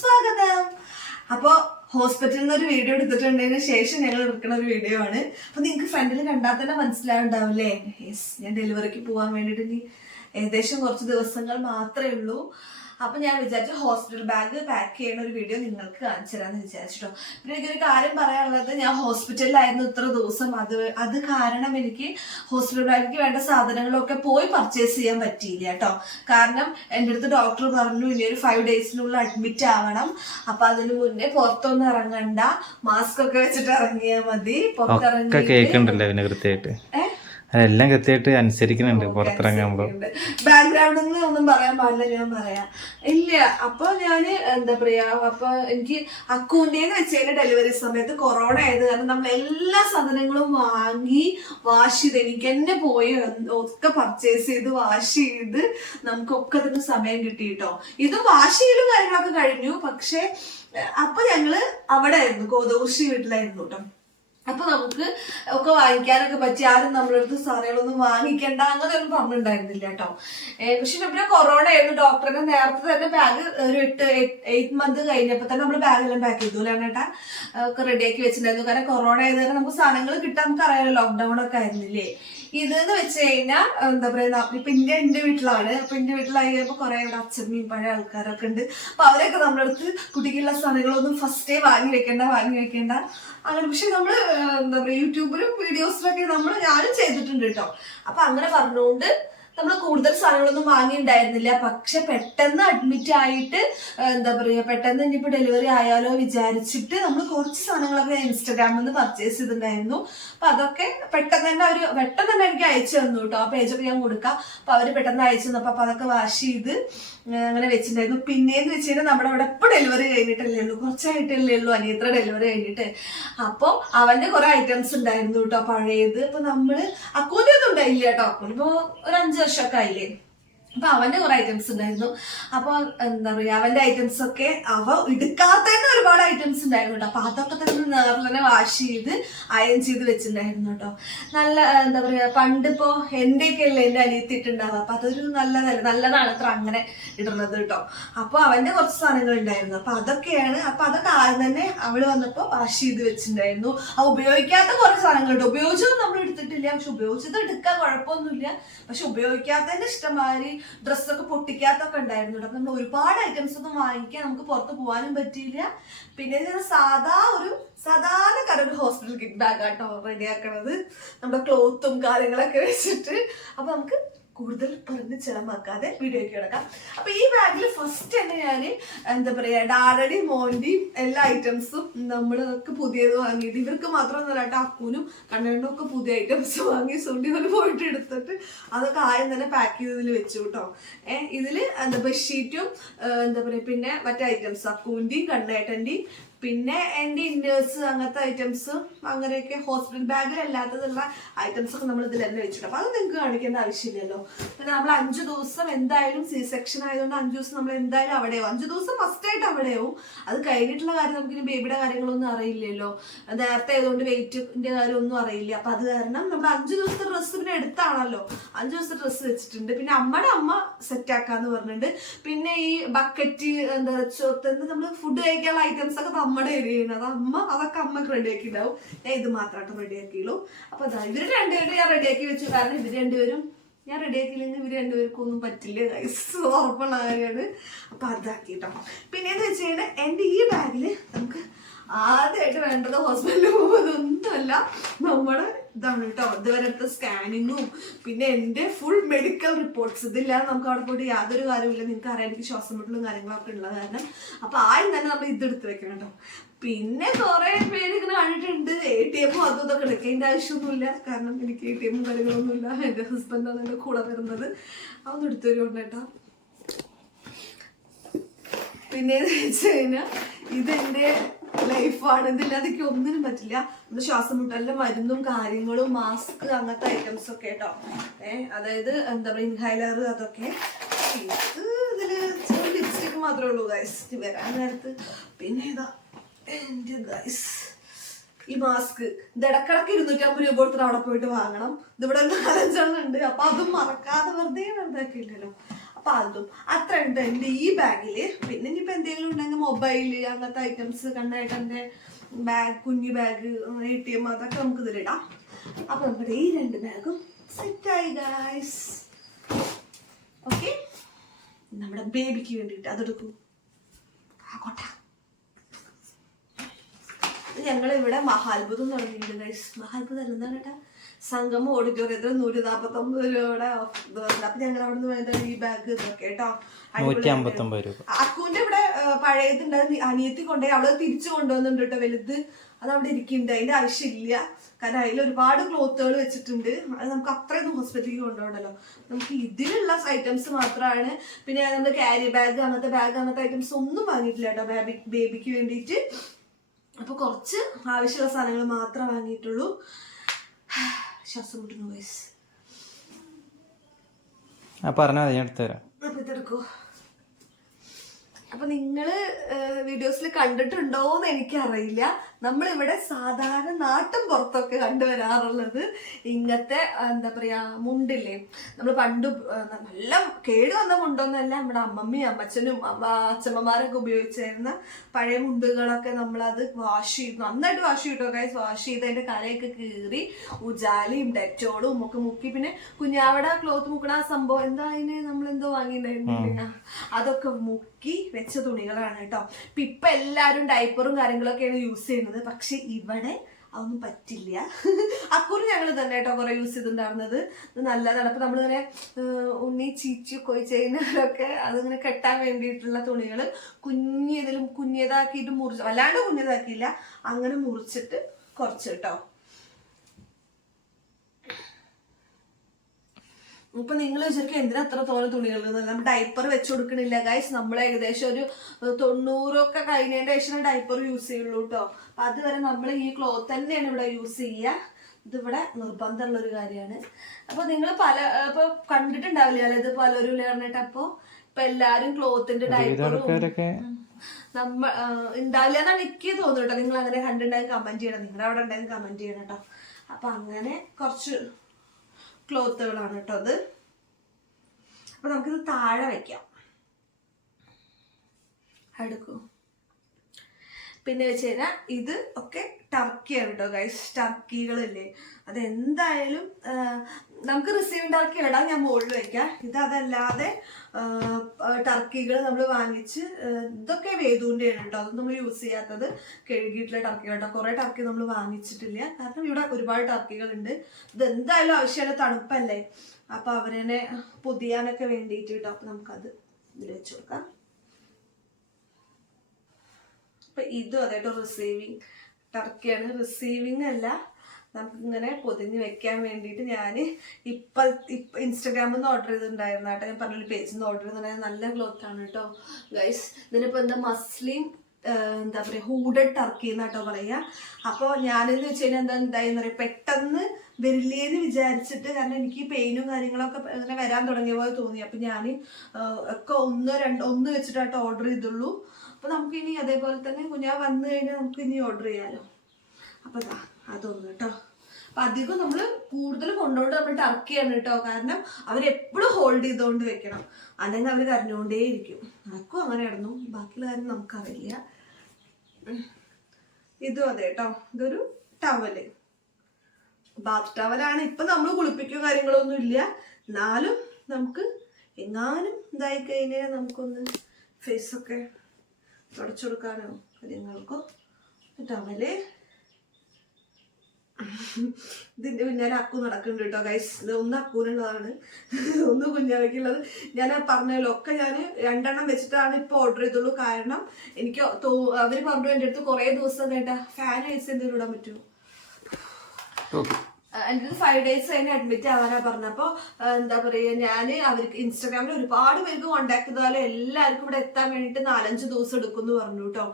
സ്വാഗതം. അപ്പൊ ഹോസ്പിറ്റലിൽ നിന്ന് ഒരു വീഡിയോ എടുത്തിട്ടുണ്ടതിന് ശേഷം ഞങ്ങൾ എടുക്കുന്ന ഒരു വീഡിയോ ആണ്. അപ്പൊ നിങ്ങൾക്ക് ഫ്രണ്ടിൽ കണ്ടാൽ തന്നെ മനസ്സിലാവുണ്ടാവില്ലേ, ഞാൻ ഡെലിവറിക്ക് പോകാൻ വേണ്ടിയിട്ട് ഏകദേശം കുറച്ച് ദിവസങ്ങൾ മാത്രമേ ഉള്ളൂ. അപ്പൊ ഞാൻ വിചാരിച്ചു ഹോസ്പിറ്റൽ ബാഗ് പാക്ക് ചെയ്യുന്ന ഒരു വീഡിയോ നിങ്ങൾക്ക് കാണിച്ചു തരാമെന്ന് വിചാരിച്ചിട്ടോ. പിന്നെ എനിക്കൊരു കാര്യം പറയാനുള്ളത്, ഞാൻ ഹോസ്പിറ്റലിലായിരുന്നു ഇത്ര ദിവസം. അത് കാരണം എനിക്ക് ഹോസ്പിറ്റൽ ബാഗിക്ക് വേണ്ട സാധനങ്ങളൊക്കെ പോയി പർച്ചേസ് ചെയ്യാൻ പറ്റിയില്ല കേട്ടോ. കാരണം എൻ്റെ അടുത്ത് ഡോക്ടർ പറഞ്ഞു ഇനി ഒരു 5 ഡേയ്സിനുള്ളിൽ അഡ്മിറ്റ് ആവണം. അപ്പൊ അതിന് മുന്നേ പുറത്തൊന്നും ഇറങ്ങണ്ട, മാസ്ക് ഒക്കെ വെച്ചിട്ട് ഇറങ്ങിയാൽ മതി. പുറത്തിറങ്ങി എല്ലാം കൃത്യമായിട്ട് അനുസരിക്കുന്നുണ്ട് പുറത്തിറങ്ങുമ്പോ. ബാക്ക്ഗ്രൗണ്ടിൽ നിന്ന് ഒന്നും പറയാൻ പാടില്ല, ഞാൻ പറയാം ഇല്ല. അപ്പൊ ഞാന് എന്താ പറയാ, അപ്പൊ എനിക്ക് അക്കൗണ്ടേന്ന് വെച്ചതിന്റെ ഡെലിവറി സമയത്ത് കൊറോണ ആയത് കാരണം നമ്മൾ എല്ലാ സാധനങ്ങളും വാങ്ങി വാഷ് ചെയ്ത് എനിക്ക് തന്നെ പോയി ഒക്കെ പർച്ചേസ് ചെയ്ത് വാഷ് ചെയ്ത് നമുക്കൊക്കെ അതിന് സമയം കിട്ടി കേട്ടോ. ഇത് വാഷ് ചെയ്യലും കാര്യങ്ങളൊക്കെ കഴിഞ്ഞു. പക്ഷെ അപ്പൊ ഞങ്ങള് അവിടെ ആയിരുന്നു, കോതകുശി വീട്ടിലായിരുന്നു കേട്ടോ. അപ്പൊ നമുക്ക് ഒക്കെ വാങ്ങിക്കാനൊക്കെ പറ്റി. ആരും നമ്മളടുത്ത് സാധനങ്ങളൊന്നും വാങ്ങിക്കണ്ട അങ്ങനെ ഒന്നും പറഞ്ഞിട്ടുണ്ടായിരുന്നില്ല കേട്ടോ. പക്ഷെ പിന്നെ കൊറോണ ആയിരുന്നു. ഡോക്ടറിനെ നേരത്തെ തന്നെ ബാഗ് ഒരു 8 മന്ത് കഴിഞ്ഞപ്പോ തന്നെ നമ്മള് ബാഗെല്ലാം പാക്ക് ചെയ്തു കേട്ടാ, ഒക്കെ റെഡിയാക്കി വെച്ചിട്ടുണ്ടായിരുന്നു. കാരണം കൊറോണ ആയത് കാരണം നമുക്ക് സാധനങ്ങൾ കിട്ടാൻ നമുക്ക് അറിയാലോ, ലോക്ക്ഡൌൺ ഒക്കെ ആയിരുന്നില്ലേ. ഇതെന്ന് വെച്ച് കഴിഞ്ഞാൽ എന്താ പറയാ, ഇപ്പൊ എന്റെ വീട്ടിലാണ്. അപ്പൊ എന്റെ വീട്ടിലായി കഴിയുമ്പോ കുറെ ഇവിടെ അച്ഛമ്മയും പഴയ ആൾക്കാരൊക്കെ ഉണ്ട്. അപ്പൊ അവരൊക്കെ നമ്മുടെ അടുത്ത് കുട്ടിക്കുള്ള സാധനങ്ങളൊന്നും ഫസ്റ്റേ വാങ്ങി വെക്കേണ്ട അങ്ങനെ. പക്ഷെ നമ്മള് എന്താ പറയാ, യൂട്യൂബിലും വീഡിയോസിലൊക്കെ ഞാനും ചെയ്തിട്ടുണ്ട് കേട്ടോ. അപ്പൊ അങ്ങനെ പറഞ്ഞുകൊണ്ട് നമ്മൾ കൂടുതൽ സാധനങ്ങളൊന്നും വാങ്ങിയിട്ടുണ്ടായിരുന്നില്ല. പക്ഷെ പെട്ടെന്ന് അഡ്മിറ്റ് ആയിട്ട് എന്താ പറയാ, പെട്ടെന്ന് ഇനിയിപ്പോ ഡെലിവറി ആയാലോ വിചാരിച്ചിട്ട് നമ്മൾ കുറച്ച് സാധനങ്ങളൊക്കെ ഇൻസ്റ്റാഗ്രാമിൽ നിന്ന് പർച്ചേസ് ചെയ്തിട്ടുണ്ടായിരുന്നു. അപ്പൊ അതൊക്കെ പെട്ടെന്ന് തന്നെ എനിക്ക് അയച്ചു തന്നു കേട്ടോ. ആ പേജൊക്കെ ഞാൻ കൊടുക്കാം. അപ്പൊ അവര് പെട്ടെന്ന് അയച്ചു തന്നു. അപ്പൊ അതൊക്കെ വാഷ് ചെയ്ത് അങ്ങനെ വെച്ചിട്ടുണ്ടായിരുന്നു. പിന്നെന്ന് വെച്ച് കഴിഞ്ഞാൽ നമ്മുടെ അവിടെ ഇപ്പൊ ഡെലിവറി കഴിഞ്ഞിട്ടല്ലേ ഉള്ളൂ, കുറച്ചായിട്ടല്ലേ ഉള്ളൂ അനിയത്ര ഡെലിവറി കഴിഞ്ഞിട്ട്. അപ്പൊ അവന്റെ കുറെ ഐറ്റംസ് ഉണ്ടായിരുന്നു കേട്ടോ, പഴയത്. അപ്പൊ നമ്മള് അക്കൗണ്ട് ഒന്നും ഉണ്ടായില്ല കേട്ടോ. ഇപ്പൊ ഒരു 5 വർഷമൊക്കെ ആയില്ലേ. അപ്പൊ അവന്റെ കുറെ ഐറ്റംസ് ഉണ്ടായിരുന്നു. അപ്പൊ എന്താ പറയാ, അവന്റെ ഐറ്റംസ് ഒക്കെ അവ എടുക്കാത്ത തന്നെ ഒരുപാട് ഐറ്റംസ് ഉണ്ടായിരുന്നു കേട്ടോ. അപ്പൊ അതൊക്കെ തന്നെ നേരെ തന്നെ വാഷ് ചെയ്ത് അയൺ ചെയ്ത് വെച്ചിട്ടുണ്ടായിരുന്നു കേട്ടോ. നല്ല എന്താ പറയാ, പണ്ടിപ്പോ എന്റെയൊക്കെ അല്ലേ എന്റെ അനിയത്തിട്ടുണ്ടാവുക. അപ്പൊ അതൊരു നല്ലതാണ് അത്ര അങ്ങനെ ഇടുന്നത് കേട്ടോ. അപ്പൊ അവന്റെ കുറച്ച് സാധനങ്ങൾ ഉണ്ടായിരുന്നു. അപ്പൊ അതൊക്കെയാണ്. അപ്പൊ അതൊക്കെ ആദ്യം തന്നെ അവള് വന്നപ്പോ വാഷ് ചെയ്ത് വെച്ചിട്ടുണ്ടായിരുന്നു. ആ ഉപയോഗിക്കാത്ത കുറെ സാധനങ്ങളുണ്ട്. ഉപയോഗിച്ചത് നമ്മൾ എടുത്തിട്ടില്ല, പക്ഷെ ഉപയോഗിച്ചത് എടുക്കാൻ കുഴപ്പമൊന്നുമില്ല. പക്ഷെ ഉപയോഗിക്കാത്തതിന്റെ ഇഷ്ടംമാതിരി ഡ്രസ്സൊക്കെ പൊട്ടിക്കാത്തൊക്കെ ഉണ്ടായിരുന്നു. അപ്പൊ നമ്മൾ ഒരുപാട് ഐറ്റംസ് ഒന്നും വാങ്ങിക്കാൻ നമുക്ക് പുറത്ത് പോകാനും പറ്റിയില്ല. പിന്നെ സാധാരണ ഒരു ഹോസ്പിറ്റൽ കിറ്റ് ബാഗ് ആട്ടോ റെഡിയാക്കണത്, നമ്മുടെ ക്ലോത്തും കാര്യങ്ങളൊക്കെ വെച്ചിട്ട്. അപ്പൊ നമുക്ക് കൂടുതൽ പറഞ്ഞ് ചെലവാക്കാതെ വീഡിയോക്ക് കിടക്കാം. അപ്പൊ ഈ ബാഗിൽ ഫസ്റ്റ് തന്നെ ഞാൻ എന്താ പറയാ, ഡാഡി മോന്റെയും എല്ലാ ഐറ്റംസും നമ്മളൊക്കെ പുതിയത് വാങ്ങിയിട്ട്, ഇവർക്ക് മാത്രമൊന്നുമല്ല കേട്ടോ, അക്കൂനും കണ്ണനും ഒക്കെ പുതിയ ഐറ്റംസ് വാങ്ങി സുണ്ടി പോലെ പോയിട്ട് എടുത്തിട്ട് അതൊക്കെ ആദ്യം തന്നെ പാക്ക് ചെയ്തതിൽ വെച്ചു കേട്ടോ. ഇതില് എന്താ ബെഡ്ഷീറ്റും എന്താ പറയാ, പിന്നെ മറ്റേ ഐറ്റംസ് അക്കൂന്റെയും കണ്ണേട്ടന്റെയും പിന്നെ എൻ്റെ ഇന്നേഴ്സ് അങ്ങനത്തെ ഐറ്റംസും അങ്ങനെയൊക്കെ ഹോസ്പിറ്റൽ ബാഗിലല്ലാത്തതുള്ള ഐറ്റംസ് ഒക്കെ നമ്മൾ ഇതിൽ തന്നെ വെച്ചിട്ട്. അപ്പൊ അത് നിങ്ങൾക്ക് കാണിക്കേണ്ട ആവശ്യമില്ലല്ലോ. പിന്നെ നമ്മൾ 5 ദിവസം എന്തായാലും സി സെക്ഷൻ ആയതുകൊണ്ട് 5 ദിവസം നമ്മൾ എന്തായാലും അവിടെയാവും. 5 ദിവസം ഫസ്റ്റ് ആയിട്ട് അവിടെയാവും. അത് കഴിഞ്ഞിട്ടുള്ള കാര്യം നമുക്കിനി ബേബിയുടെ കാര്യങ്ങളൊന്നും അറിയില്ലല്ലോ. നേരത്തെ ആയതുകൊണ്ട് വെയിറ്റിന്റെ കാര്യം ഒന്നും അറിയില്ല. അപ്പൊ അത് കാരണം നമ്മൾ 5 ദിവസത്തെ ഡ്രസ്സ് പിന്നെ എടുത്താണല്ലോ, 5 ദിവസത്തെ ഡ്രസ്സ് വെച്ചിട്ടുണ്ട്. പിന്നെ അമ്മയുടെ അമ്മ സെറ്റ് ആക്കാന്ന് പറഞ്ഞിട്ടുണ്ട്. പിന്നെ ഈ ബക്കറ്റ് എന്താ നമ്മൾ ഫുഡ് കഴിക്കാനുള്ള ഐറ്റംസ് ഒക്കെ നമ്മുടെ ഏരിയയാണ്. അതൊക്കെ അമ്മക്ക് റെഡിയാക്കി ഉണ്ടാവും. ഞാൻ ഇത് മാത്രമായിട്ട് റെഡിയാക്കിയുള്ളൂ. അപ്പൊ അതാ ഇവര് രണ്ടുപേരും ഞാൻ റെഡിയാക്കി വെച്ചു. കാരണം ഇവര് രണ്ടുപേരും ഞാൻ റെഡിയാക്കിയില്ലെങ്കിൽ ഇവര് രണ്ടുപേർക്കും ഒന്നും പറ്റില്ല, ഉറപ്പുള്ള കാര്യമാണ്. അപ്പൊ അതാക്കിട്ടോ. പിന്നെന്ന് വെച്ച് കഴിഞ്ഞാൽ എന്റെ ഈ ബാഗില് നമുക്ക് ആദ്യമായിട്ട് വേണ്ടത് ഹോസ്പിറ്റലിൽ പോകുന്നതൊന്നുമല്ല, നമ്മുടെ ഇതാണ് കേട്ടോ. ഇതുവരത്തെ സ്കാനിങ്ങും പിന്നെ എന്റെ ഫുൾ മെഡിക്കൽ റിപ്പോർട്ട്സ്. ഇതില്ലാതെ നമുക്ക് അവിടെ പോയിട്ട് യാതൊരു കാര്യമില്ല. നിങ്ങൾക്ക് അറിയാം എനിക്ക് ശ്വാസം മുട്ടലും കാര്യങ്ങളൊക്കെ ഉള്ള കാരണം. അപ്പൊ ആദ്യം തന്നെ നമ്മൾ ഇതെടുത്ത് വെക്കണം കേട്ടോ. പിന്നെ കുറെ പേര് ഇങ്ങനെ കണ്ടിട്ടുണ്ട് ATM അതും ഇതൊക്കെ എടുക്കേണ്ട ആവശ്യമൊന്നുമില്ല. കാരണം എനിക്ക് ATM കാര്യങ്ങളൊന്നുമില്ല. എന്റെ ഹസ്ബൻഡാണ് എന്റെ കൂടെ വരുന്നത്. അതൊന്നും എടുത്തു വരുന്നുണ്ട് കേട്ടോ. പിന്നെ വെച്ച് കഴിഞ്ഞാൽ ഇതെന്റെ ലൈഫാണ്. ഇതില്ലാതൊക്കെ ഒന്നിനും പറ്റില്ല. നമ്മൾ ശ്വാസം മുട്ടലിന്റെ മരുന്നും കാര്യങ്ങളും മാസ്ക് അങ്ങനത്തെ ഐറ്റംസ് ഒക്കെ കേട്ടോ. അതായത് എന്താ പറയുക, ഇൻഹൈലർ അതൊക്കെ. ഇതില് ലിപ്സ്റ്റിക് മാത്രമേ ഉള്ളൂ ഗൈസ് വരാൻ നേരത്ത്. പിന്നെ ഇതാ എന്റെ ഗൈസ് ഈ മാസ്ക്. ഇത് ഇടക്കിടക്ക് 250 രൂപ കൊടുത്തിട്ട് അവിടെ പോയിട്ട് വാങ്ങണം. ഇതിവിടെ 4-5 എണ്ണം ഉണ്ട്. അപ്പൊ അതും മറക്കാതെ വെറുതെ ഇല്ലല്ലോ. അപ്പൊ അതും അത്ര ഉണ്ട് എന്റെ ഈ ബാഗില്. പിന്നെ ഇനിയിപ്പോ എന്തെങ്കിലും ഉണ്ടെങ്കിൽ മൊബൈല് അങ്ങനത്തെ ഐറ്റംസ്, കണ്ണേട്ടന്റെ ബാഗ്, കുഞ്ഞു ബാഗ്, ATM അതൊക്കെ നമുക്ക് ഇതിലിടാം. അപ്പൊ നമ്മുടെ ഈ 2 ബാഗും സെറ്റായി ഗൈസ്. ഓക്കെ, നമ്മുടെ ബേബിക്ക് വേണ്ടിയിട്ട് അതെടുക്കും. ആകോട്ട, ഞങ്ങളിവിടെ മഹാത്ഭുതം തുടങ്ങിയിട്ടുണ്ട് ഗൈസ്. മഹാത്ഭുതം എന്താണ് കേട്ടാ, സംഗമം ഓഡിറ്റോറിയത്തിൽ 149 രൂപയുടെ അപ്പൊ ഞങ്ങൾ അവിടെ നിന്ന് വേണ്ടത് ഈ ബാഗ് ഇതൊക്കെ കേട്ടോ. 159 രൂപ. അക്കുവിന്റെ ഇവിടെ പഴയതുണ്ടായിരുന്നു, അനിയത്തി കൊണ്ടുപോയി അവള് തിരിച്ചു കൊണ്ടുവന്നിട്ടുണ്ട് കേട്ടോ വലുത്. അത് അവിടെ ഇരിക്കുന്നുണ്ട്, അതിന്റെ ആവശ്യമില്ല. കാരണം അതിൽ ഒരുപാട് ക്ലോത്തുകൾ വെച്ചിട്ടുണ്ട്. അത് നമുക്ക് അത്രയൊന്നും ഹോസ്പിറ്റലിൽ കൊണ്ടുപോകണല്ലോ. നമുക്ക് ഇതിലുള്ള ഐറ്റംസ് മാത്രമാണ്. പിന്നെ നമ്മൾ ക്യാരി ബാഗ്, അങ്ങനത്തെ ഐറ്റംസ് ഒന്നും വാങ്ങിയിട്ടില്ല കേട്ടോ ബേബിക്ക് വേണ്ടിയിട്ട്. അപ്പൊ കുറച്ച് ആവശ്യമുള്ള സാധനങ്ങൾ മാത്രമേ വാങ്ങിയിട്ടുള്ളൂ. ശ്വാസം മുട്ടുന്നു ഗൈസ്. പറഞ്ഞാൽ മതി, ഞാൻ എടുത്തുതരാം. അപ്പൊ ഇതെടുക്കൂ. അപ്പൊ നിങ്ങള് വീഡിയോസിൽ കണ്ടിട്ടുണ്ടോന്ന് എനിക്കറിയില്ല. നമ്മളിവിടെ സാധാരണ നാട്ടും പുറത്തൊക്കെ കണ്ടുവരാറുള്ളത് ഇങ്ങനത്തെ എന്താ പറയാ മുണ്ടില്ലേ, നമ്മൾ പണ്ട് നല്ല കേട് വന്ന മുണ്ടൊന്നല്ല, നമ്മുടെ അമ്മമ്മയും അമ്മച്ചനും അച്ഛമ്മമാരൊക്കെ ഉപയോഗിച്ചിരുന്ന പഴയ മുണ്ടുകളൊക്കെ നമ്മളത് വാഷ് ചെയ്തു, നന്നായിട്ട് വാഷ് ചെയ്തോ ഗൈസ്. വാഷ് ചെയ്ത് അതിന്റെ കലയൊക്കെ കീറി ഉജാലയും ഡെറ്റോളും ഒക്കെ മുക്കി, പിന്നെ കുഞ്ഞാവട ക്ലോത്ത് മുക്കണ ആ സംഭവം എന്താ അതിന് നമ്മളെന്തോ വാങ്ങിയിട്ടുണ്ടായിരുന്നില്ല, അതൊക്കെ മുക്കി വെച്ച തുണികളാണ് കേട്ടോ. ഇപ്പൊ എല്ലാരും ഡൈപ്പറും കാര്യങ്ങളൊക്കെയാണ് യൂസ് ചെയ്യുന്നത്. പക്ഷെ ഇവിടെ അതൊന്നും പറ്റില്ല. അക്കുറി ഞങ്ങൾ തന്നെ കേട്ടോ കുറെ യൂസ് ചെയ്തിട്ടുണ്ടായിരുന്നത്. നല്ലതാണ്. അപ്പൊ നമ്മളിങ്ങനെ ഉണ്ണി ചീച്ചി ചെയ്യുന്നവരൊക്കെ അതിങ്ങനെ കെട്ടാൻ വേണ്ടിയിട്ടുള്ള തുണികൾ ഇതിലും കുഞ്ഞതാക്കിയിട്ട് മുറിച്ച്, വല്ലാണ്ട് കുഞ്ഞതാക്കിയില്ല, അങ്ങനെ മുറിച്ചിട്ട് കുറച്ച് കേട്ടോ. ഇപ്പൊ നിങ്ങൾ വിചാരിക്കും എന്തിനാ അത്ര തോന്നെ തുണികൾ, നമ്മൾ ഡൈപ്പർ വെച്ച് കൊടുക്കണില്ല ഗൈസ്. നമ്മൾ ഏകദേശം ഒരു 90 കഴിഞ്ഞതിന്റെ ശേഷം ഡൈപ്പർ യൂസ് ചെയ്യുള്ളൂ കേട്ടോ. അപ്പൊ അതുവരെ നമ്മൾ ഈ ക്ലോത്ത് തന്നെയാണ് ഇവിടെ യൂസ് ചെയ്യുക. ഇതിവിടെ നിർബന്ധമുള്ള ഒരു കാര്യമാണ്. അപ്പൊ നിങ്ങൾ ഇപ്പൊ കണ്ടിട്ടുണ്ടാവില്ല ഇത് പലരും പറഞ്ഞിട്ട്. അപ്പൊ എല്ലാരും ക്ലോത്തിന്റെ ഡൈപ്പറും നമ്മ ഉണ്ടാവില്ല എന്നാണ് എനിക്ക് തോന്നുന്നു കേട്ടോ. നിങ്ങൾ അങ്ങനെ കണ്ടിട്ടുണ്ടായി കമന്റ് ചെയ്യണം, നിങ്ങളുടെ അവിടെ ഉണ്ടായി കമന്റ് ചെയ്യണം കേട്ടോ. അപ്പൊ അങ്ങനെ കുറച്ച് ക്ലോത്തുകളാണ് കേട്ടോ അത്. അപ്പൊ നമുക്കിത് താഴെ വെക്കാം. എടുക്കൂ. പിന്നെ വെച്ച് കഴിഞ്ഞാൽ ഇത് ഒക്കെ ടർക്കിയാണ് കേട്ടോ ഗൈസ്. ടർക്കികളില്ലേ, അതെന്തായാലും നമുക്ക് റിസീവ് ടർക്കി ഇടാൻ ഞാൻ മുകളിൽ വെക്കാം. ഇത് അതല്ലാതെ ടർക്കികൾ നമ്മൾ വാങ്ങിച്ച്, ഇതൊക്കെ വേദൂൻ്റെയാണ് കേട്ടോ, അത് നമ്മൾ യൂസ് ചെയ്യാത്തത് കഴുകിയിട്ടുള്ള ടർക്കികൾ കേട്ടോ. കുറെ ടർക്കി നമ്മൾ വാങ്ങിച്ചിട്ടില്ല, കാരണം ഇവിടെ ഒരുപാട് ടർക്കികളുണ്ട്. ഇത് എന്തായാലും ആവശ്യമാണ്, തണുപ്പല്ലേ. അപ്പൊ അവരെ പൊതിയാനൊക്കെ വേണ്ടിയിട്ട് കേട്ടോ. അപ്പൊ നമുക്കത് ഇതിൽ വെച്ച് കൊടുക്കാം. അപ്പൊ ഇതും അതായിട്ട് റിസീവിങ് ടർക്കിയാണ്. റിസീവിങ് അല്ല, നമുക്കിങ്ങനെ പൊതിഞ്ഞ് വെക്കാൻ വേണ്ടിയിട്ട് ഞാൻ ഇപ്പൊ ഇൻസ്റ്റാഗ്രാമിൽ നിന്ന് ഓർഡർ ചെയ്തിട്ടുണ്ടായിരുന്നു കേട്ടോ. ഞാൻ പറഞ്ഞൊരു പേജിൽ നിന്ന് ഓർഡർ ചെയ്തിട്ടുണ്ടായിരുന്നു. നല്ല ക്ലോത്ത് ആണ് കേട്ടോ ഗൈസ്. ഇതിനിപ്പോ എന്താ മസ്ലിൻ എന്താ പറയുക, ഹൂഡഡ് ടർക്കി എന്നാട്ടോ പറയാ. അപ്പോൾ ഞാനെന്ന് വെച്ച് കഴിഞ്ഞാൽ എന്തായെന്ന് പറയുക, പെട്ടെന്ന് വരില്ലേന്ന് വിചാരിച്ചിട്ട്, കാരണം എനിക്ക് പെയിനും കാര്യങ്ങളൊക്കെ ഇങ്ങനെ വരാൻ തുടങ്ങിയ പോലെ തോന്നി. അപ്പൊ ഞാൻ ഒക്കെ ഒന്ന് വെച്ചിട്ടാട്ടോ ഓർഡർ ചെയ്തുള്ളൂ. അപ്പൊ നമുക്ക് ഇനി അതേപോലെ തന്നെ കുഞ്ഞാ വന്നു കഴിഞ്ഞാൽ നമുക്ക് ഇനി ഓർഡർ ചെയ്യാലോ. അപ്പൊ അതൊന്നും കേട്ടോ. അപ്പൊ അധികം നമ്മൾ കൂടുതൽ കൊണ്ടുകൊണ്ട് നമ്മൾ ടർക്കിയാണ് കേട്ടോ. കാരണം അവരെപ്പോഴും ഹോൾഡ് ചെയ്തുകൊണ്ട് വെക്കണം, അല്ലെങ്കിൽ അവർ കരഞ്ഞുകൊണ്ടേയിരിക്കും. ആർക്കും അങ്ങനെ ആയിരുന്നു, ബാക്കിയുള്ള കാര്യം നമുക്കറിയില്ല. ഇതും അതെ കേട്ടോ. ഇതൊരു ടവല്, ബാത്ത് ടവലാണ്. ഇപ്പൊ നമ്മൾ കുളിപ്പിക്കുകയോ കാര്യങ്ങളൊന്നും ഇല്ല, എന്നാലും നമുക്ക് എങ്ങാനും ഇതായി കഴിഞ്ഞാൽ നമുക്കൊന്ന് ഫേസൊക്കെ തുടച്ചു കൊടുക്കാനോ കാര്യങ്ങൾക്കോ ടവല്. ഇതിന്റെ പിന്നാലെ അക്കു നടക്കുന്നുണ്ട് കേട്ടോ ഗൈസ്. ഇത് ഒന്ന് അക്കൂനുള്ളതാണ്, ഒന്ന് കുഞ്ഞാവയ്ക്കുള്ളത്. ഞാൻ പറഞ്ഞല്ലോ, ഒക്കെ ഞാൻ 2 എണ്ണം വെച്ചിട്ടാണ് ഇപ്പൊ ഓർഡർ ചെയ്തുള്ളൂ. കാരണം എനിക്ക് അവര് പറഞ്ഞു എൻ്റെ അടുത്ത് കുറെ ദിവസം കേട്ടാ ഫാൻ ഐസ് എന്തെങ്കിലും ഇടാൻ പറ്റുമോ. എൻ്റെ 5 days കഴിഞ്ഞ് അഡ്മിറ്റ് ആവാനാ പറഞ്ഞപ്പോ എന്താ പറയാ, ഞാൻ അവർക്ക് ഇൻസ്റ്റാഗ്രാമിൽ ഒരുപാട് പേർക്ക് കോണ്ടാക്ട് ചെയ്താലും എല്ലാവർക്കും ഇവിടെ എത്താൻ വേണ്ടിട്ട് 4-5 ദിവസം എടുക്കും എന്ന് പറഞ്ഞു കേട്ടോ.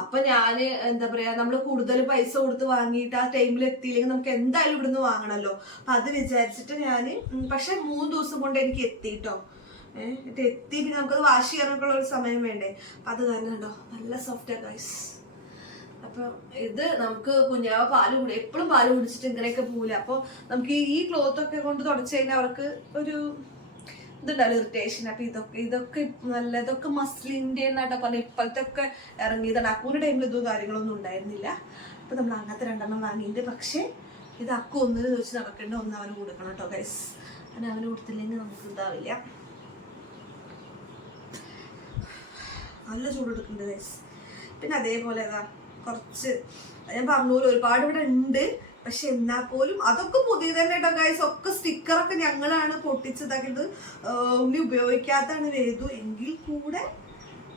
അപ്പൊ ഞാൻ എന്താ പറയാ, നമ്മൾ കൂടുതൽ പൈസ കൊടുത്ത് വാങ്ങിയിട്ട് ആ ടൈമിൽ എത്തിയില്ലെങ്കിൽ നമുക്ക് എന്തായാലും ഇവിടുന്ന് വാങ്ങണല്ലോ. അപ്പൊ അത് വിചാരിച്ചിട്ട് ഞാൻ, പക്ഷെ 3 ദിവസം കൊണ്ട് എനിക്ക് എത്തിട്ടോ. എത്തി പിന്നെ നമുക്കത് വാഷ് ചെയ്യാനൊക്കെ ഉള്ള ഒരു സമയം വേണ്ടേ. അപ്പൊ അത് തന്നെ കേട്ടോ, നല്ല സോഫ്റ്റ് ഗൈസ്. അപ്പൊ ഇത് നമുക്ക് കുഞ്ഞാവ പാല് കുടി, എപ്പോഴും പാല് കുടിച്ചിട്ട് ഇങ്ങനെയൊക്കെ പോവില്ല. അപ്പൊ നമുക്ക് ഈ ക്ലോത്ത് ഒക്കെ കൊണ്ട് തുടച്ചു കഴിഞ്ഞാൽ അവർക്ക് ഒരു ഇതുണ്ടല്ലോ ഇറിറ്റേഷൻ. അപ്പൊ ഇതൊക്കെ നല്ലതൊക്കെ മസ്ലിന്റെ എന്നാട്ടാ പറഞ്ഞ ഇപ്പോഴത്തെ ഒക്കെ ഇറങ്ങിയതാണ്. അക്കൂന്റെ ടൈമിൽ ഇതും കാര്യങ്ങളൊന്നും ഉണ്ടായിരുന്നില്ല. അപ്പൊ നമ്മൾ അങ്ങനത്തെ 2 വാങ്ങിയിട്ട്. പക്ഷെ ഇത് അക്കു ഒന്നിന് ചോദിച്ച് നടക്കേണ്ട, ഒന്ന് അവന് കൊടുക്കണം കേട്ടോ ഗൈസ്. അങ്ങനെ അവന് കൊടുത്തില്ലെങ്കിൽ നമുക്ക് ഇതാവില്ല. നല്ല ചൂടെടുക്കുന്നുണ്ട് ഗൈസ്. പിന്നെ അതേപോലെ കുറച്ച് ഞാൻ പറഞ്ഞോളൂ ഒരുപാട് ഇവിടെ ഉണ്ട്. പക്ഷെ എന്നാൽ പോലും അതൊക്കെ പുതിയ തന്നെ കേട്ടോ ഗൈസ്. ഒക്കെ സ്റ്റിക്കറൊക്കെ ഞങ്ങളാണ് പൊട്ടിച്ചതാക്കിയത്. ഉണ്ണി ഉപയോഗിക്കാത്താണ് വേദു. എങ്കിൽ കൂടെ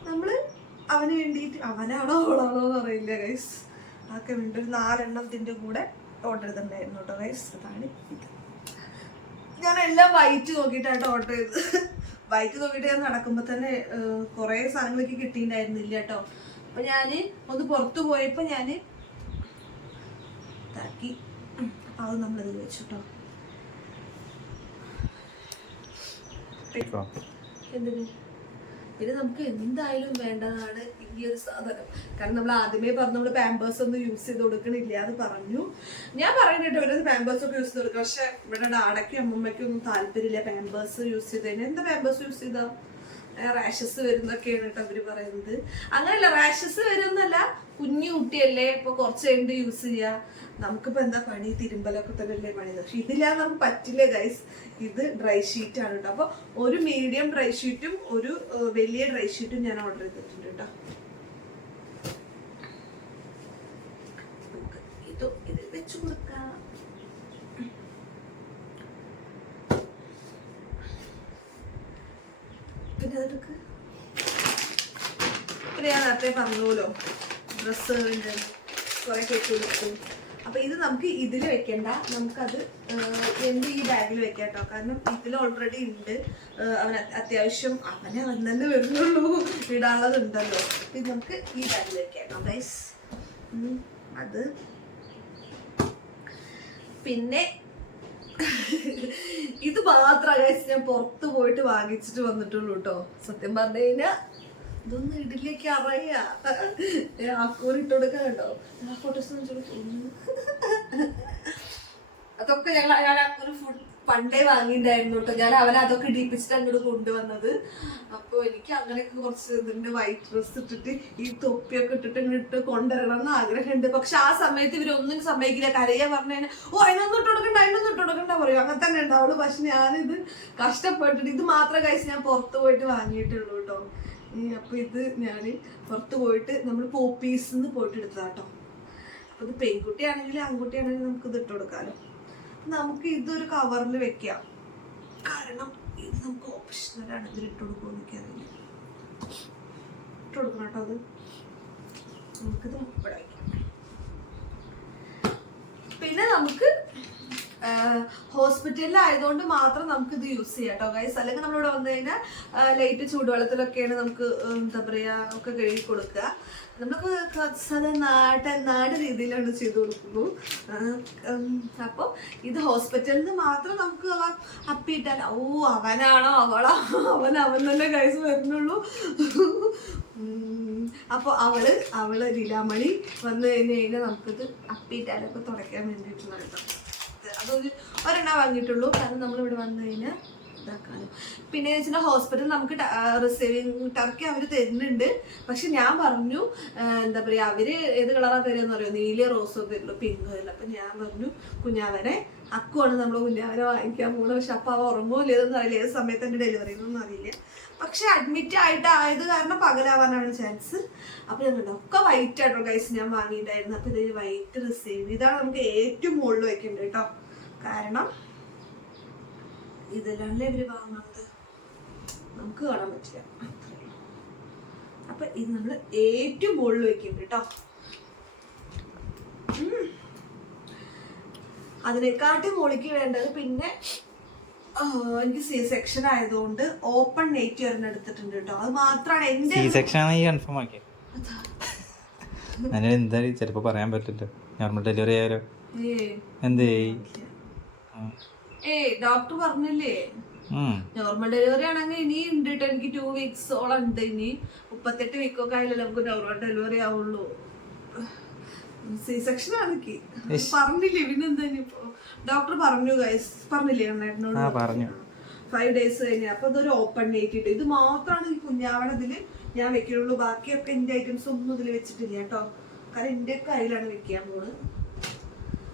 നമ്മള് അവന് വേണ്ടിയിട്ട്, അവനാണോ അവളാണോ എന്ന് അറിയില്ല ഗൈസ്. അതൊക്കെ ഉണ്ട്. ഒരു 4 ഇതിന്റെ കൂടെ ഓർഡർ ചെയ്തിട്ടുണ്ടായിരുന്നു കേട്ടോ ഗൈസ്. അതാണ് ഇത്. ഞാൻ എല്ലാം വൈറ്റ് നോക്കിയിട്ടാണ് ഓർഡർ ചെയ്തത്. വൈറ്റ് നോക്കിയിട്ട് ഞാൻ നടക്കുമ്പോ തന്നെ കുറെ സാധനങ്ങളൊക്കെ കിട്ടിയിട്ടുണ്ടായിരുന്നില്ല കേട്ടോ. അപ്പൊ ഞാന് ഒന്ന് പുറത്തു പോയപ്പോ ഞാന് ഇതാക്കി. അത് നമ്മളിത് വെച്ചു കേട്ടോ. എന്തിന്? പിന്നെ നമുക്ക് എന്തായാലും വേണ്ടതാണ് ഈ ഒരു സാധനം. കാരണം നമ്മൾ ആദ്യമേ പറഞ്ഞു നമ്മൾ പാമ്പേഴ്സ് ഒന്നും യൂസ് ചെയ്ത് കൊടുക്കണില്ല എന്ന് പറഞ്ഞു. ഞാൻ പറയുന്നുണ്ട് ഇവരത് പാമ്പേഴ്സ് ഒക്കെ യൂസ് ചെയ്ത് കൊടുക്കുക. പക്ഷെ ഇവിടെ ഡാഡയ്ക്കും അമ്മമ്മയ്ക്കും ഒന്നും താല്പര്യമില്ല പാമ്പേഴ്സ് യൂസ് ചെയ്തതിന്. എന്താ പാമ്പേഴ്സ് യൂസ് ചെയ്താ റാഷസ് വരുന്നൊക്കെയാണ് കേട്ടോ അവര് പറയുന്നത്. അങ്ങനെയല്ല, റാഷസ് വരുന്നല്ല, കുഞ്ഞു കുട്ടിയല്ലേ, ഇപ്പൊ കുറച്ച് കഴിഞ്ഞിട്ട് യൂസ് ചെയ്യാ. നമുക്കിപ്പോ എന്താ പണി, തിരുമ്പലൊക്കെ തന്നെയല്ലേ പണി. പക്ഷെ ഇതില്ലാതെ നമുക്ക് പറ്റില്ല ഗൈസ്. ഇത് ഡ്രൈ ഷീറ്റ് ആണ് കേട്ടോ. അപ്പൊ ഒരു മീഡിയം ഡ്രൈ ഷീറ്റും ഒരു വലിയ ഡ്രൈ ഷീറ്റും ഞാൻ ഓർഡർ ചെയ്തിട്ടുണ്ട് കേട്ടോ. നമുക്ക് ഇത് വെച്ചു കൊടുക്കാം. പിന്നെ അതൊക്കെ പിന്നെ ഞാൻ നേരത്തെ പറഞ്ഞല്ലോ ഡ്രസ്സുകളുണ്ട് കുറെ കെട്ടി കൊടുക്കും. അപ്പൊ ഇത് നമുക്ക് ഇതിൽ വെക്കണ്ട, നമുക്കത് എന്റെ ഈ ബാഗിൽ വെക്കാം കേട്ടോ. കാരണം ഇതിൽ ഓൾറെഡി ഉണ്ട്. അവന് അത്യാവശ്യം അവനെ വന്നെ വരുന്നുള്ളൂ, ഇടാനുള്ളതുണ്ടല്ലോ. ഇത് നമുക്ക് ഈ ബാഗിൽ വെക്കാം കേട്ടോ ഗൈസ്. അത് പിന്നെ ഇത് മാത്രം ഗൈസ് ഞാൻ പുറത്ത് പോയിട്ട് വാങ്ങിച്ചിട്ട് വന്നിട്ടുള്ളൂ കേട്ടോ. സത്യം പറഞ്ഞു കഴിഞ്ഞാൽ ഇതൊന്നും ഇഡിലേക്ക് അറിയാ. ആക്കൂരിട്ട് കൊടുക്കാൻ കേട്ടോ. ആ ഫോട്ടോസ് അതൊക്കെ ഞാൻ അക്കൂര് ഫുഡ് പണ്ടേ വാങ്ങിണ്ടായിരുന്നു കേട്ടോ. ഞാൻ അവനെ അതൊക്കെ ഇടിപ്പിച്ചിട്ട് അങ്ങോട്ട് കൊണ്ടുവന്നത്. അപ്പൊ എനിക്ക് അങ്ങനെയൊക്കെ കുറച്ച് ഇതിന്റെ വൈറ്റ് ഡ്രസ് ഇട്ടിട്ട് ഈ തൊപ്പിയൊക്കെ ഇട്ടിട്ട് ഇങ്ങോട്ട് കൊണ്ടുവരണം എന്ന് ആഗ്രഹമുണ്ട്. പക്ഷെ ആ സമയത്ത് ഇവരൊന്നും സമ്മതിക്കില്ല. കരയാ പറഞ്ഞു കഴിഞ്ഞാൽ അതിനൊന്നും ഇട്ട് കൊടുക്കണ്ട, അതിനൊന്നും ഇട്ട് കൊടുക്കണ്ട പറയും. അങ്ങനെ തന്നെ ഉണ്ടാവുള്ളൂ. പക്ഷെ ഞാനിത് കഷ്ടപ്പെട്ടിട്ട് ഇത് മാത്രം കഴിച്ച് ഞാൻ പുറത്ത് പോയിട്ട് വാങ്ങിയിട്ടുള്ളൂ കേട്ടോ. അപ്പൊ ഇത് ഞാൻ പുറത്ത് പോയിട്ട് നമ്മൾ പോപ്പീസിന്ന് പോയിട്ട് എടുത്തതാട്ടോ. അപ്പൊ ഇത് പെൺകുട്ടിയാണെങ്കിലും ആൺകുട്ടിയാണെങ്കിലും നമുക്ക് ഇത് ഇട്ട് കൊടുക്കാമല്ലോ. നമുക്ക് ഇതൊരു കവറിൽ വെക്കാം. കാരണം ഇത് നമുക്ക് ഓപ്ഷണലാണ്. ഇതിൽ ഇട്ട് കൊടുക്കുമെന്ന് എനിക്കറിയില്ല. ഇട്ട് കൊടുക്കണം കേട്ടോ. അത് നമുക്കിത് ഇവിടെ വയ്ക്കാം. പിന്നെ നമുക്ക് ഹോസ്പിറ്റലിലായതുകൊണ്ട് മാത്രം നമുക്ക് ഇത് യൂസ് ചെയ്യാം കേട്ടോ ഗൈസ്. അല്ലെങ്കിൽ നമ്മളിവിടെ വന്നു കഴിഞ്ഞാൽ ലൈറ്റ് ചൂടുവെള്ളത്തിലൊക്കെയാണ് നമുക്ക് എന്താ പറയാ ഒക്കെ കഴുകി കൊടുക്കുക. നമുക്ക് നാട് രീതിയിലാണ് ചെയ്ത് കൊടുക്കുന്നു. അപ്പോൾ ഇത് ഹോസ്പിറ്റലിൽ നിന്ന് മാത്രം നമുക്ക് അപ്പിയിട്ടാൽ അവനാണോ അവൻ തന്നെ ഗൈസ് വരുന്നുള്ളൂ. അപ്പോൾ അവള് ലീലാമണി വന്നു കഴിഞ്ഞാൽ നമുക്കിത് അപ്പിയിട്ടാലൊക്കെ തുടയ്ക്കാൻ വേണ്ടിയിട്ടുള്ള കേട്ടോ. അതൊരു ഒരെണ്ണം വാങ്ങിയിട്ടുള്ളൂ. കാരണം നമ്മളിവിടെ വന്നു കഴിഞ്ഞാൽ ഇതാക്കാനും. പിന്നെ വെച്ചാൽ ഹോസ്പിറ്റലിൽ നമുക്ക് റിസീവിങ് ടർക്കി അവർ തരുന്നുണ്ട്. പക്ഷെ ഞാൻ പറഞ്ഞു എന്താ പറയുക, അവര് ഏത് കളറാ തരുമെന്ന് അറിയോ, നീല റോസോ തരുള്ളൂ, പിങ്കോ തരില്ല. അപ്പൊ ഞാൻ പറഞ്ഞു കുഞ്ഞാവനെ അക്കുവാണ് നമ്മൾ കുഞ്ഞാവനെ വാങ്ങിക്കാൻ പോകുന്നത്. പക്ഷെ അപ്പൊ അവ ഉറങ്ങുമോ ഇല്ലെന്ന് അറിയില്ല, ഏത് സമയത്ത് എൻ്റെ ഡെലിവറി എന്നൊന്നും അറിയില്ല. പക്ഷെ അഡ്മിറ്റ് ആയത് കാരണം പകലാവാനാണ് ചാൻസ്. അപ്പൊ ഞങ്ങളുടെ ഒക്കെ വൈറ്റ് ആയിട്ടോ ഗൈസ് ഞാൻ വാങ്ങിയിട്ടായിരുന്നു. അപ്പൊ ഇത് വൈറ്റ് റിസീവ് ഇതാണ് നമുക്ക് ഏറ്റവും മുകളിൽ വെക്കേണ്ടത് കേട്ടോ. കാരണം ഇതെല്ലാണ്ടേ ഇവര് വാങ്ങുന്നത് നമുക്ക് കാണാൻ പറ്റില്ല. അപ്പൊ ഇത് നമ്മള് ഏറ്റവും മുകളിൽ വെക്കുന്നുണ്ട് കേട്ടോ. അതിനെക്കാട്ടി മുകളിലേക്ക് വേണ്ടത് പിന്നെ എനിക്ക് സി സെക്ഷൻ ആയതുകൊണ്ട് ഓപ്പൺ നെറ്റ് ഒരെണ്ണം എടുത്തിട്ടുണ്ട് കേട്ടോ. അത് മാത്രമാണ് എന്റെ കൺഫേം ആക്കി. എന്തായാലും ചിലപ്പോ പറയാൻ പറ്റില്ല. നോർമൽ ഡെലിവറി ആയാലോ എന്തേ ഡോക്ടർ പറഞ്ഞില്ലേ നോർമൽ ഡെലിവറി ആണെങ്കിൽ ഇനി ഉണ്ട് കേട്ടോ. എനിക്ക് 2 വീക്സോളം ഉണ്ട്. ഇനി 38 വീക്കൊക്കെ ആയാലും നമുക്ക് നോർമൽ ഡെലിവറി ആവുള്ളൂ. സി സെക്ഷൻ ആണെങ്കിൽ പറഞ്ഞില്ലേ. പിന്നെന്താ ഇനിയിപ്പോ ഡോക്ടർ പറഞ്ഞു ഗൈസ്, പറഞ്ഞില്ലേ എന്നോട്. 5 days കഴിഞ്ഞ. അപ്പൊ ഇതൊരു ഓപ്പൺ ഡേറ്റ് ഇട്ട്. ഇത് മാത്രമാണ് ഈ കുഞ്ഞാവയുടെ ഇതില് ഞാൻ വെക്കുള്ളൂ. ബാക്കിയൊക്കെ എന്റെ ഐറ്റംസ് ഒന്നും ഇതിൽ വെച്ചിട്ടില്ല കേട്ടോ. കാരണം എന്റെ കയ്യിലാണ് വെക്കാൻ പോകുന്നത്.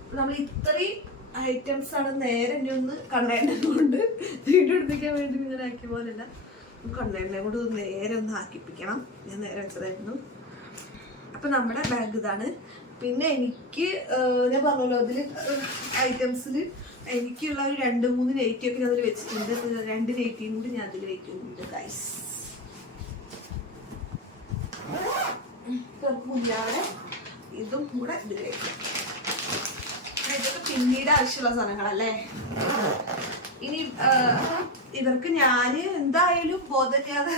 അപ്പൊ നമ്മൾ ഇത്രയും ഐറ്റംസ് ആണ് നേരെ ഇനി ഒന്ന് കണ്ടെയ്നർ കൊണ്ട് വീഡിയോ എടുപ്പിക്കാൻ വേണ്ടി ഇങ്ങനെ ആക്കിയ പോലെയല്ല, കണ്ടെയ്നർ കൊണ്ട് നേരെ ഒന്ന് ആക്കിപ്പിക്കണം. ഞാൻ നേരെ വെച്ചതായിരുന്നു. അപ്പൊ നമ്മുടെ ബാഗ് ഇതാണ്. പിന്നെ എനിക്ക് ഞാൻ പറഞ്ഞല്ലോ അതില് ഐറ്റംസിൽ എനിക്കുള്ള ഒരു 2-3 നെയ്റ്റി ഒക്കെ ഞാൻ അതിൽ വെച്ചിട്ടുണ്ട്. 2 നെയ്റ്റിയും കൂടി ഞാൻ അതിൽ വെക്കുന്നുണ്ട് ഗൈസ്. കുഞ്ഞാടെ ഇതും കൂടെ ഇതിൽ വെക്കാം. ഇതൊക്കെ പിന്നീട് ആവശ്യമുള്ള സാധനങ്ങളല്ലേ. ഇനി ഇവർക്ക് ഞാന് എന്തായാലും ബോധമില്ലാതെ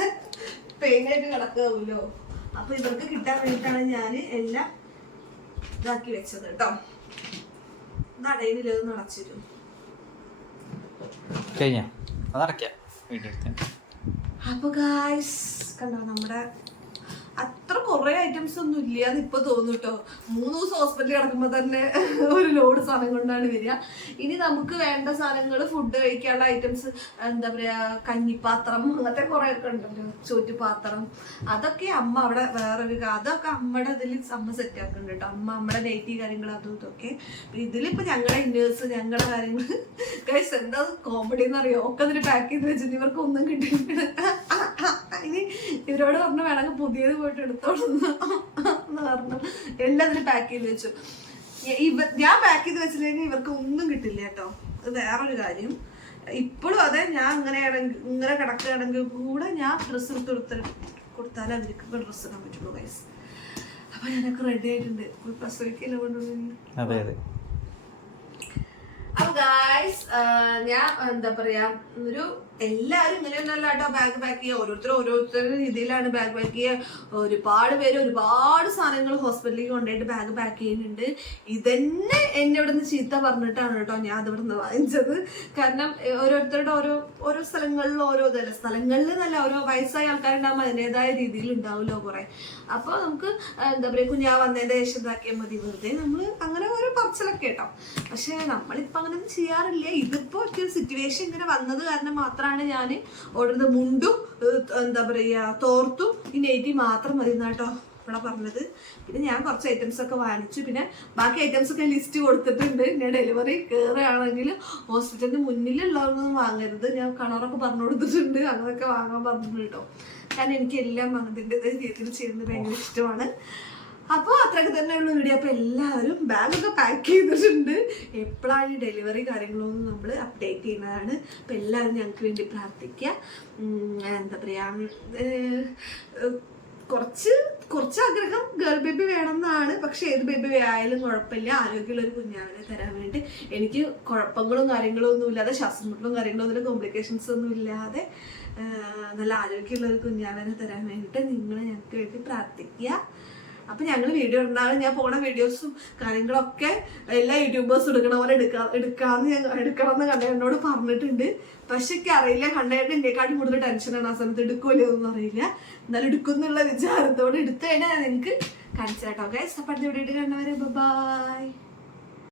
പെയിനായിട്ട് കിടക്കാവൂലോ. അപ്പൊ ഇവർക്ക് കിട്ടാൻ വേണ്ടിയിട്ടാണ് ഞാൻ എല്ലാം ഇതാക്കി വെച്ചത് കേട്ടോ. നടയിലില്ല, ഒന്ന് അടച്ചിരും. അപ്പൊ ഗായ്സ് കണ്ടോ, നമ്മുടെ അത്ര കുറെ ഐറ്റംസ് ഒന്നും ഇല്ല എന്ന് ഇപ്പൊ തോന്നും കേട്ടോ. 3 ദിവസം ഹോസ്പിറ്റലിൽ കിടക്കുമ്പോ തന്നെ ഒരു ലോഡ് സാധനം കൊണ്ടാണ് വരിക. ഇനി നമുക്ക് വേണ്ട സാധനങ്ങൾ, ഫുഡ് കഴിക്കാനുള്ള ഐറ്റംസ്, എന്താ പറയാ, കഞ്ഞിപ്പാത്രം, അങ്ങനത്തെ കുറെ ഒക്കെ ഉണ്ടല്ലോ, ചോറ്റുപാത്രം, അതൊക്കെ അമ്മ അവിടെ വേറൊരു അതൊക്കെ അമ്മയുടെ ഇതിൽ അമ്മ സെറ്റ് ആക്കുന്നുണ്ട് കേട്ടോ. അമ്മയുടെ നൈറ്റി കാര്യങ്ങൾ അതും ഇതൊക്കെ. ഇതിലിപ്പോ ഞങ്ങളുടെ ഇന്നേഴ്സ്, ഞങ്ങളുടെ കാര്യങ്ങൾ ഗൈസ് എന്താ കോമഡി എന്നറിയോ, ഒക്കെ അതിൽ പാക്ക് ചെയ്ത് വെച്ചിട്ട് ഇവർക്ക് ഒന്നും കിട്ടിയിട്ടുണ്ട്. ഇനി ഇവരോട് പറഞ്ഞു വേണമെങ്കിൽ പുതിയത് പോയിട്ട് എടുത്തോളന്ന് പറഞ്ഞു എല്ലാം അതിന് പാക്ക് ചെയ്ത് വെച്ചു. ഞാൻ പാക്ക് ചെയ്ത് വെച്ചില്ലെങ്കിൽ ഇവർക്ക് ഒന്നും കിട്ടില്ല കേട്ടോ. അത് വേറൊരു കാര്യം. ഇപ്പോഴും അതെ, ഞാൻ ഇങ്ങനെ കിടക്കുകയാണെങ്കിൽ കൂടെ ഞാൻ ഡ്രസ്സ് എടുത്ത് കൊടുത്താലേ അവർക്ക് ഡ്രസ്സ് ഇടാൻ പറ്റുള്ളൂ ഗൈസ്. അപ്പൊ ഞാനൊക്കെ റെഡി ആയിട്ടുണ്ട്. പ്രസവിക്കല്ലേ കൊണ്ടുവന്നു. അപ്പൊ ഗായ്സ് ഞാൻ എന്താ പറയാ, ഒരു എല്ലാവരും ഇങ്ങനെയൊന്നല്ല കേട്ടോ ബാഗ് പാക്ക് ചെയ്യുക. ഓരോരുത്തരുടെ രീതിയിലാണ് ബാഗ് പാക്ക് ചെയ്യുക. ഒരുപാട് പേര് ഒരുപാട് സാധനങ്ങൾ ഹോസ്പിറ്റലിലേക്ക് കൊണ്ടുപോയിട്ട് ബാഗ് പാക്ക് ചെയ്യുന്നുണ്ട്. ഇതന്നെ എന്നെ ഇവിടെ നിന്ന് ചീത്ത പറഞ്ഞിട്ടാണ് കേട്ടോ ഞാൻ അത് ഇവിടെ നിന്ന് വാങ്ങിച്ചത്. കാരണം ഓരോരുത്തരുടെ ഓരോ സ്ഥലങ്ങളിൽ ഓരോ സ്ഥലങ്ങളിൽ നല്ല ഓരോ വയസ്സായ ആൾക്കാരുണ്ടാകുമ്പോൾ അതിൻ്റെതായ രീതിയിൽ ഉണ്ടാവുമല്ലോ കുറെ. അപ്പൊ നമുക്ക് എന്താ പറയാ, കുഞ്ഞാ വന്നതിന്റെ ശേഷം ഇതാക്കിയാൽ മതി. വെറുതെ നമ്മൾ അങ്ങനെ ഓരോ പറച്ചിലൊക്കെ കേട്ടോ. പക്ഷെ നമ്മളിപ്പോ അങ്ങനെയൊന്നും ചെയ്യാറില്ല. ഇതിപ്പോ ഒരു സിറ്റുവേഷൻ ഇങ്ങനെ വന്നത് കാരണം മാത്രമാണ് ഞാൻ ഓടുന്നത്. മുണ്ടും എന്താ പറയാ തോർത്തും ഈ നെയ്റ്റി മാത്രം മതി എന്നാട്ടോ ഇവിടെ പറഞ്ഞത്. പിന്നെ ഞാൻ കുറച്ച് ഐറ്റംസ് ഒക്കെ വാങ്ങിച്ചു. പിന്നെ ബാക്കി ഐറ്റംസ് ഒക്കെ ലിസ്റ്റ് കൊടുത്തിട്ടുണ്ട്. ഞാൻ ഡെലിവറി കയറുകയാണെങ്കിൽ ഹോസ്പിറ്റലിന് മുന്നിലുള്ളതൊന്നും വാങ്ങരുത്, ഞാൻ കളറൊക്കെ പറഞ്ഞു കൊടുത്തിട്ടുണ്ട്. അങ്ങനെയൊക്കെ വാങ്ങാൻ പറഞ്ഞു കേട്ടോ. കാരണം എനിക്ക് എല്ലാം അതിൻ്റെതായ രീതിയിൽ ചെയ്യുന്നത് ഭയങ്കര ഇഷ്ടമാണ്. അപ്പോൾ അത്രയൊക്കെ തന്നെ ഉള്ള വീഡിയോ. അപ്പോൾ എല്ലാവരും ബാഗൊക്കെ പാക്ക് ചെയ്തിട്ടുണ്ട്. എപ്പോഴാണ് ഈ ഡെലിവറി കാര്യങ്ങളൊന്നും നമ്മൾ അപ്ഡേറ്റ് ചെയ്യുന്നതാണ്. അപ്പോൾ എല്ലാവരും ഞങ്ങൾക്ക് വേണ്ടി പ്രാർത്ഥിക്കുക. എന്താ പറയുക, കുറച്ച് ആഗ്രഹം ഗേൾ ബേബി വേണമെന്നാണ്. പക്ഷെ ഏത് ബേബി ആയാലും കുഴപ്പമില്ല, ആരോഗ്യമുള്ളൊരു കുഞ്ഞാവിനെ തരാൻ വേണ്ടി. എനിക്ക് കുഴപ്പങ്ങളും കാര്യങ്ങളും ഒന്നും ഇല്ലാതെ, ശ്വാസമുട്ടലും കാര്യങ്ങളൊന്നും കോംപ്ലിക്കേഷൻസ് ഒന്നും ഇല്ലാതെ നല്ല ആരോഗ്യമുള്ളൊരു കുഞ്ഞാവിനെ തരാൻ വേണ്ടിയിട്ട് നിങ്ങൾ ഞങ്ങൾക്ക് വേണ്ടി പ്രാർത്ഥിക്കുക. അപ്പൊ ഞങ്ങൾ വീഡിയോ ഉണ്ടാകും. ഞാൻ പോണ വീഡിയോസും കാര്യങ്ങളൊക്കെ എല്ലാ യൂട്യൂബേഴ്സും എടുക്കണ പോലെ എടുക്കണമെന്ന് കണ്ടേട്ടനോട് പറഞ്ഞിട്ടുണ്ട്. പക്ഷെ എനിക്ക് അറിയില്ല, കണ്ടേട്ടൻ എന്നെക്കാട്ടും കൂടുതൽ ടെൻഷനാണ് ആ സമയത്ത്. എടുക്കുമല്ലോ ഒന്നും അറിയില്ല. എന്നാലും എടുക്കുന്നുള്ള വിചാരത്തോടെ എടുത്തു കഴിഞ്ഞാൽ നിങ്ങൾക്ക് കാണിച്ചു കേട്ടോ ഗൈസ്. അപ്പോൾ അടുത്ത വീഡിയോ കണ്ടവരെ ബൈ.